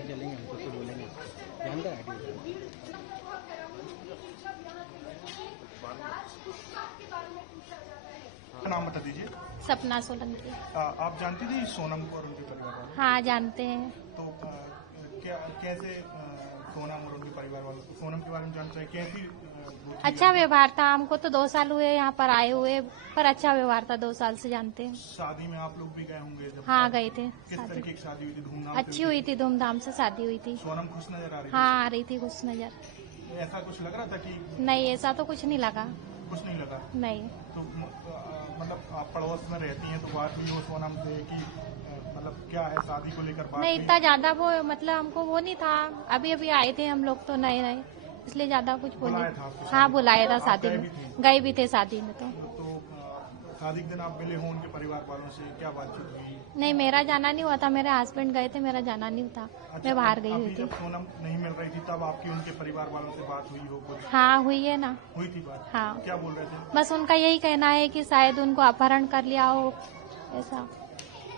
चलेंगे हम कुछ बोलेंगे जानता है। नाम बता दीजिए। सपना सोलंकी। आप जानती थी सोनम को और उनके परिवार वालों? हाँ जानते हैं। तो क्या कैसे सोनम और उनके परिवार वालों को सोनम के बारे में जानते हैं कैसी? अच्छा व्यवहार था। हमको तो 2 साल हुए यहाँ पर आए हुए, पर अच्छा व्यवहार था। 2 साल से जानते हैं। शादी में आप लोग भी गए होंगे जब? हाँ गए थे। किस तरीके की शादी हुई थी? धूमधाम अच्छी हुई थी, धूमधाम से शादी हुई थी। सोनम खुश नजर आ रही थी? हाँ आ रही थी खुश नजर। ऐसा कुछ लग रहा था कि? नहीं ऐसा तो कुछ नहीं लगा। कुछ नहीं लगा? नहीं। तो मतलब आप पड़ोस में रहती हैं तो बात हुई हो सोनम से कि मतलब क्या है शादी को लेकर बात? नहीं इतना ज्यादा वो मतलब हमको वो नहीं था। अभी अभी आए थे हम लोग तो नए नए, इसलिए ज्यादा कुछ बोले। हाँ बुलाया था शादी में, गए भी थे शादी में। तो शादी के दिन आप मिले हो उनके परिवार वालों से, क्या बातचीत हुई? नहीं मेरा जाना नहीं हुआ था, मेरे हस्बैंड गए थे, मेरा जाना नहीं था। मैं बाहर गई हुई थी। जब सोनम नहीं मिल रही थी तब आपकी उनके परिवार वालों से बात हुई हो कुछ? हाँ हुई है ना। हुई थी बात? हाँ। क्या बोल रहे थे? बस उनका यही कहना है कि शायद उनको अपहरण कर लिया हो, ऐसा।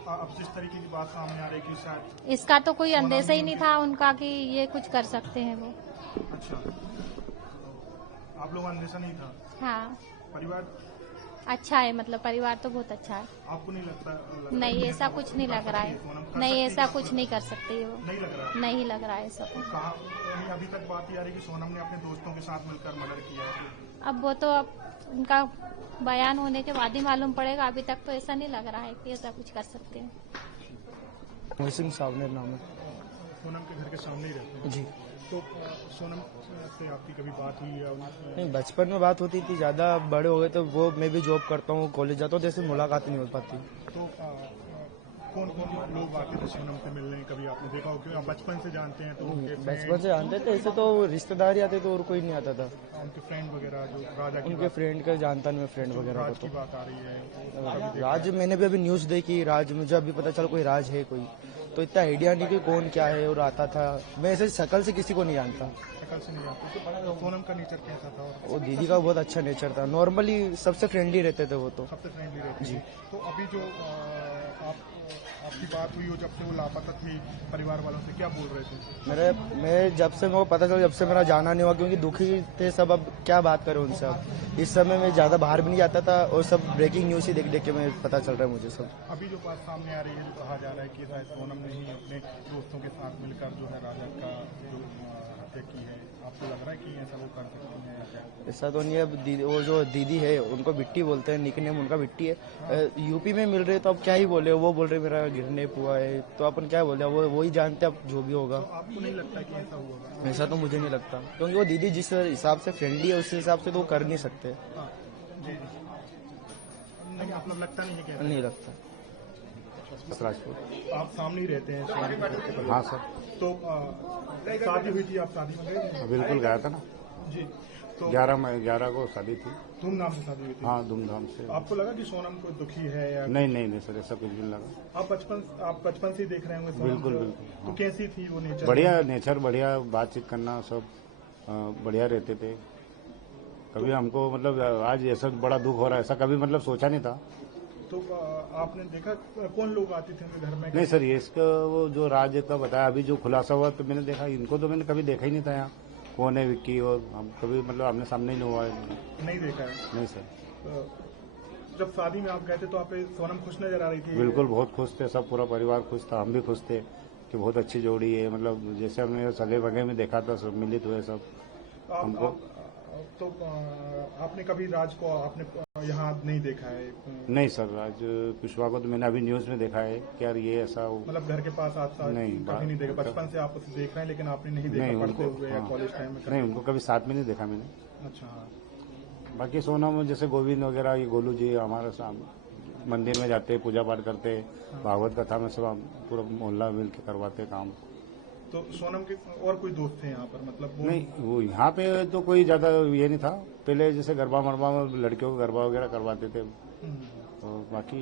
अब जिस तरीके की बात सामने आ रही है कि शायद इसका तो कोई अंदेशा ही नहीं था उनका कि ये कुछ कर सकते हैं वो। अच्छा, आप लोग अंदेशा नहीं था? हाँ। परिवार अच्छा है, मतलब परिवार तो बहुत अच्छा है। आपको नहीं लगता? नहीं ऐसा कुछ नहीं लग रहा है। नहीं ऐसा कुछ नहीं कर सकती वो। नहीं लग रहा? नहीं लग रहा है ऐसा कुछ। अभी तक बात ये आ रही है कि सोनम ने अपने दोस्तों के साथ मिलकर मर्डर किया है। अब वो तो अब उनका बयान होने के बाद ही मालूम पड़ेगा। अभी तक तो ऐसा नहीं लग रहा है कि ऐसा कुछ कर सकते हैं। मोहसिन सावनेर नाम है। सोनम के घर के सामने ही रहते हैं? जी। तो सोनम से आपकी कभी बात हुई या? नहीं बचपन में बात होती थी, ज्यादा बड़े हो गए तो वो मैं भी जॉब करता हूँ, कॉलेज जाता हूँ, जैसे मुलाकात नहीं हो पाती। तो कौन कौन लोग आते थे सोनम से मिलने? कभी आपने देखा हो? क्यों आप बचपन से जानते हैं तो बचपन से जानते थे, ऐसे तो रिश्तेदार ही आते थे और कोई नहीं आता था। उनके फ्रेंड वगैरह जो राजा की उनके फ्रेंड का जानता नहीं मैं, फ्रेंड वगैरह राज को। की बात आ रही है राज मैंने भी अभी न्यूज देखी, राज मुझे अभी पता चला कोई राज है कोई, तो इतना आइडिया नहीं कि कौन क्या है। और आता था, मैं ऐसे शक्ल से किसी को नहीं जानता। शक्ल से नहीं जानते? तो सोनम का नेचर कैसा था? वो दीदी का बहुत अच्छा नेचर था, नॉर्मली सबसे फ्रेंडली रहते थे वो तो। सबसे फ्रेंडली रहती थी। तो अभी जो आपकी बात हुई हो जब से वो लापता थी, परिवार वालों से क्या बोल रहे थे? मैं जब से मेरे को पता चला, जब से मेरा जाना नहीं हुआ, क्योंकि दुखी थे सब। अब क्या बात करें उनसे। अब इस समय मैं ज्यादा बाहर भी नहीं जाता था और सब ब्रेकिंग न्यूज ही देख देख के मैं पता चल रहा है मुझे सब। अभी जो बात सामने आ रही है, जो कहा जा रहा है कि शायद सोनम ने ही अपने दोस्तों के साथ मिलकर जो है राजा का जो हत्या की है, आपको लग रहा है कि ऐसा वो कर सकती है या क्या? ऐसा तो नहीं है। वो जो दीदी है उनको बिट्टी बोलते हैं, निकनेम उनका बिट्टी है। यूपी में मिल रहे तो अब क्या ही बोले, वो बोल रहे मेरा गिरने हुआ है, तो अपन क्या बोले, वो ही जानते अब जो भी होगा। तो आपको नहीं लगता कि ऐसा हुआ? ऐसा तो मुझे नहीं लगता, क्योंकि वो दीदी जिस हिसाब से फ्रेंडली है उस हिसाब से तो वो कर नहीं सकते। जी नहीं, मतलब लगता नहीं है क्या? नहीं लगता। राजपूत। आप सामने ही रहते हैं? हाँ सर। तो शादी हुई थी, आप शादी में गए? बिल्कुल गया था ना जी। तो 11 को शादी थी। धूमधाम से शादी हुई थी? हाँ धूमधाम से। आपको लगा कि सोनम कोई दुखी है या? नहीं सर, ऐसा कुछ भी नहीं लगा। आप बचपन से ही देख रहे होंगे सोनम? बिल्कुल। तो कैसी थी वो नेचर? बढ़िया नेचर, बढ़िया बातचीत करना, सब बढ़िया रहते थे। कभी हमको मतलब आज ऐसा बड़ा दुख हो रहा है ऐसा कभी मतलब सोचा नहीं था। तो आपने देखा कौन लोग आते थे उनके घर में? नहीं सर, ये इसका वो जो राज का बताया अभी जो खुलासा हुआ, तो मैंने देखा, इनको तो मैंने कभी देखा ही नहीं था यहाँ। कौन है विक्की, और हम कभी मतलब आमने सामने नहीं हुआ है। नहीं देखा है? नहीं सर। जब शादी में आप गए थे तो आप सोनम खुश नजर आ रही थी? बिल्कुल, बहुत खुश थे सब, पूरा परिवार खुश था, हम भी खुश थे कि बहुत अच्छी जोड़ी है। मतलब जैसे हमने सगे वगे में देखा था, सब मिलित हुए सब हमको। तो आपने कभी राज को आपने यहाँ नहीं देखा है? नहीं सर, राज कुशवाहा को तो मैंने अभी न्यूज में देखा है कि यार ये ऐसा मतलब घर के पास आता नहीं, कभी नहीं देखा? बचपन से आप उसे देख रहे हैं लेकिन आपने नहीं देखा पढ़ते हुए या कॉलेज टाइम में? नहीं, उनको कभी साथ में नहीं देखा मैंने। अच्छा। हाँ। बाकी सोनम जैसे गोविंद वगैरह, ये गोलू जी हमारे साथ मंदिर में जाते, पूजा पाठ करते, भागवत कथा में सब पूरा मोहल्ला मिल के करवाते काम। तो सोनम के और कोई दोस्त थे यहाँ पर? मतलब नहीं, वो यहाँ पे तो कोई ज्यादा ये नहीं था। पहले जैसे गरबा मरबा में लड़कियों को गरबा वगैरह करवाते थे, तो बाकी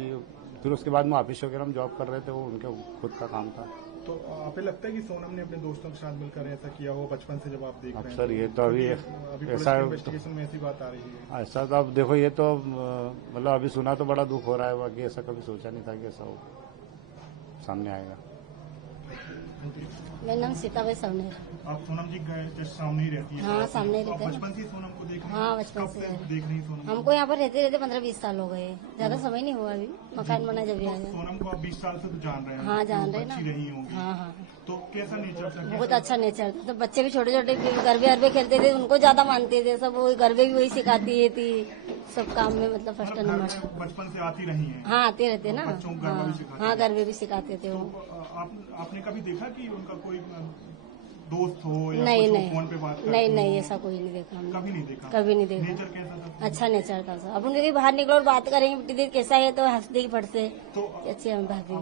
फिर उसके बाद में ऑफिस वगैरह में जॉब कर रहे थे, वो उनके खुद का काम था। तो आपको लगता है कि सोनम ने अपने दोस्तों के साथ मिलकर ऐसा किया हो बचपन से जब आप देख रहे हैं? अक्सर ये तो अभी ऐसा इन्वेस्टिगेशन में ऐसी बात आ रही है। ऐसा तो अब देखो, ये तो मतलब अभी सुना तो बड़ा दुख हो रहा है, बाकी ऐसा कभी सोचा नहीं था कि ऐसा सामने आएगा। मेरा नाम सीताबाई सामने है। आप सोनम जी गए जस्ट सामने ही रहती है? हाँ, सामने ही तो आप रहते हैं। बचपन से ही सोनम को देख रहे हैं? हाँ, बचपन कब से। देख रही हैं सोनम? हमको यहाँ पर रहते रहते 15-20 साल हो गए, ज्यादा समय नहीं हुआ, अभी मकान बना जब भी तो आया। सोनम को आप 20 साल से तो जान रहे हैं? हाँ, जान रहे हैं ना। अच्छी रही होंगी। हाँ हाँ, तो कैसा नेचर था? बहुत अच्छा नेचर था। तो बच्चे भी छोटे छोटे गरबे अरबे खेलते थे, उनको ज्यादा मानते थे सब, वही गरबे भी वही सिखाती थी सब काम में, मतलब फर्स्ट घर नंबर। में बचपन से आती रही हैं? हाँ, आते रहते ना। बच्चों को गरबा भी सिखाती हाँ, गरबे भी सिखाते थे वो। आपने कभी देखा कि उनका कोई दोस्त हो या नहीं कुछ हो, नहीं फोन पे बात करती नहीं हो? नहीं, ऐसा कोई नहीं देखा हमने, कभी नहीं देखा? कभी नहीं देखा। नेचर कैसा था? अच्छा नेचर था सब। अब उनके भी बाहर निकलो और बात करेंगे, बेटी दीदी कैसा है, तो हंस देगी फट से तो कि अच्छी हम भाभी।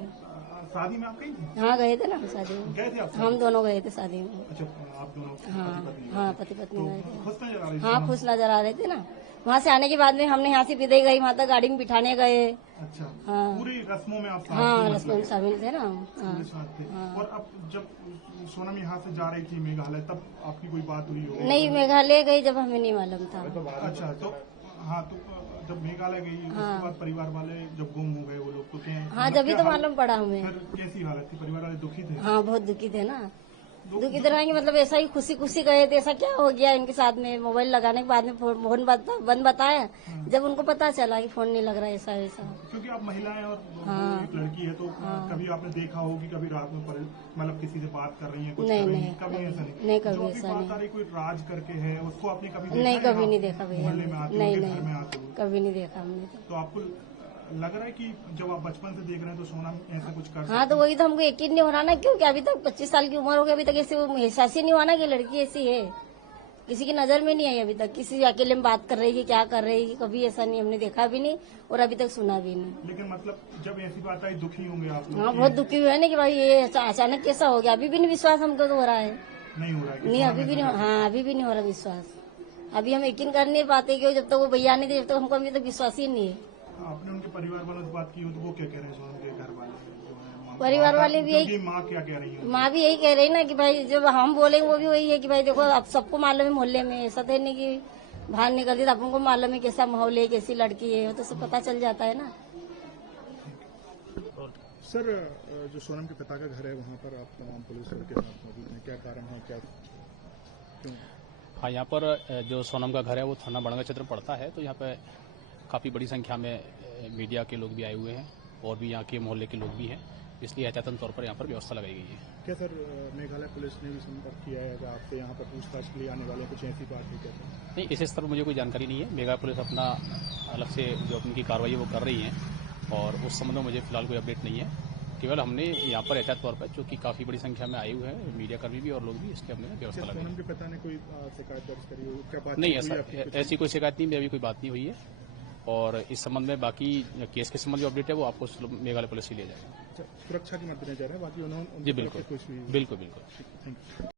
शादी में आप गई थी? हाँ, गए थे ना शादी में, गए थे आप? हम दोनों गए थे शादी में। अच्छा, आप दोनों हाँ पति पत्नी? हाँ, पति पत्नी गए थे। खुश नजर आ रही थी हाँ, सोनम? खुश नजर आ रहे थे ना। वहाँ से आने के बाद में हमने यहाँ से विदाई गई, वहाँ तक गाड़ी में बिठाने गए। अच्छा, हाँ। पूरी रस्मों में आप साथ हाँ, थे, रस्मों में शामिल थे ना। हाँ, पूरे साथ थे। और अब जब सोनम यहाँ से जा रही थी मेघालय, तब आपकी कोई बात हुई हो? नहीं, मेघालय गई जब हमें नहीं मालूम था। अच्छा, तो हाँ, तो जब मेघालय गई उसके बाद परिवार वाले जब गुम हो गए वो लोग, तो क्या? हाँ, जब भी तो मालूम पड़ा हमें। फिर कैसी हालत थी? परिवार वाले दुखी थे? हाँ, बहुत दुखी थे ना। दुखी तो रहेंगे, मतलब ऐसा ही खुशी खुशी गए थे, ऐसा क्या हो गया इनके साथ में। मोबाइल लगाने के बाद में फोन बंद बताया, जब उनको पता चला कि फोन नहीं लग रहा, ऐसा वैसा। क्योंकि आप महिलाएं और वो एक लड़की है, तो कभी आपने देखा हो कि कभी रात में मतलब किसी से बात कर रही है, कुछ नहीं, कर रही नहीं, हैं? कभी ऐसा नहीं? नहीं, कभी जो अभी ऐसा बात नहीं। आ रही कोई राज करके है, उसको आपने कभी देखा नहीं, है? कभी आप नहीं देखा भैया, मोहल्ले में आते नहीं हुए, घर में नहीं, आते हुए? कभी नहीं देखा हमने तो। तो आपको लग रहा है कि जब आप बचपन से देख रहे हैं तो सोनम ऐसा कुछ कर हाँ, तो वही तो हमको यकीन नहीं हो रहा ना, क्योंकि अभी तक 25 साल की उम्र हो गई, अभी तक ऐसे एहसास ही नहीं हुआ ना कि लड़की ऐसी है। किसी की नजर में नहीं आई अभी तक, किसी अकेले में बात कर रही है, क्या कर रही है, कभी ऐसा नहीं हमने देखा भी नहीं और अभी तक सुना भी नहीं। लेकिन मतलब जब ऐसी बात आई दुखी होंगे आप लोग? हाँ, बहुत दुखी हुए हैं ना कि भाई ये अचानक कैसा हो गया। अभी भी नहीं विश्वास हमको तो हो रहा है। नहीं हो रहा है कि नहीं, सोनम अभी भी ऐसा नहीं। हाँ, अभी भी नहीं हो रहा विश्वास। अभी हम यकीन कर नहीं पाते, क्योंकि जब तक वो भैया नहीं थे, जब तक हमको अभी तक विश्वास ही नहीं है। आपने उनके परिवार वालों से बात की हो तो वो क्या कह रहे हैं? सोनम के घर वाले जो है, परिवार वाले भी क्योंकि माँ क्या कह रही है? माँ भी यही कह रही ना कि भाई जब हम बोले वो भी वही है कि भाई देखो, अब सबको मालूम है मोहल्ले में, ऐसा तो नहीं कि बाहर निकलती तो अपन को मालूम है कैसा माहौल है, कैसी लड़की है, वो तो सब पता चल जाता है ना। सर, जो सोनम के पिता का घर है वहाँ पर आप तमाम पुलिस के साथ मौजूद हैं, क्या कारण है, क्या क्यों? हाँ, यहाँ पर जो सोनम का घर है वो थाना बड़ंगा क्षेत्र में पड़ता है, तो यहाँ पे काफ़ी बड़ी संख्या में मीडिया के लोग भी आए हुए हैं और भी यहाँ के मोहल्ले के लोग भी हैं, इसलिए एहतियातन तौर पर यहाँ पर व्यवस्था लगाई गई है। क्या सर, मेघालय पुलिस ने भी संपर्क किया है आपसे यहाँ पर पूछताछ के लिए आने वाले, कुछ ऐसी बात है क्या? नहीं, इस स्तर पर मुझे कोई जानकारी नहीं है। मेघालय पुलिस अपना अलग से जो उनकी कार्रवाई है वो कर रही है और उस संबंध में मुझे फिलहाल कोई अपडेट नहीं है। केवल हमने यहाँ पर एहतियात तौर पर, जो कि काफ़ी बड़ी संख्या में आए हुए हैं मीडिया कर्मी भी और लोग भी, इसलिए हमने व्यवस्था लगाई सोनम के पिता ने कोई शिकायत दर्ज करी हो? क्या बात नहीं, ऐसी कोई शिकायत नहीं, अभी कोई बात नहीं हुई है और इस संबंध में बाकी केस के संबंध जो अपडेट है वो आपको मेघालय पुलिस से लिया जाएगा। सुरक्षा के मद्देनजर है, बाकी उन्होंने जी बिल्कुल, बिल्कुल बिल्कुल। Thank you.